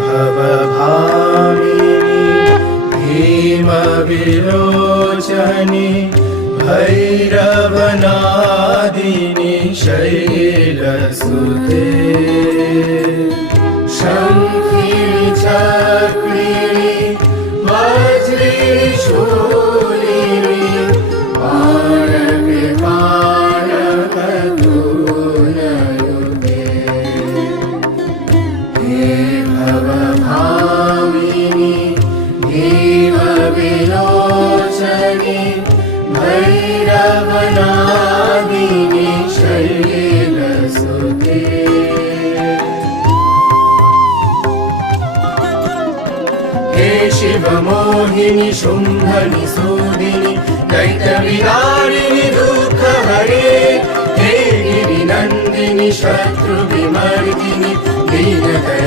भवभामिनि भीमविलोचनि भैरवनादिनि शैलसुते शङ्खिनि चक्रिणि वज्रिणि शूलिनि पाणकृपाणकतूनयुगे हे भवभामिनि भीमविलोचनि भैरवनादिनि शैलसुते हे शिवमोहिनि शुम्भनि सूदिनि दैत्यविदारिणि दुःखहरे हे गिरिनन्दिनि शत्रुविमर्दिनि दीनदया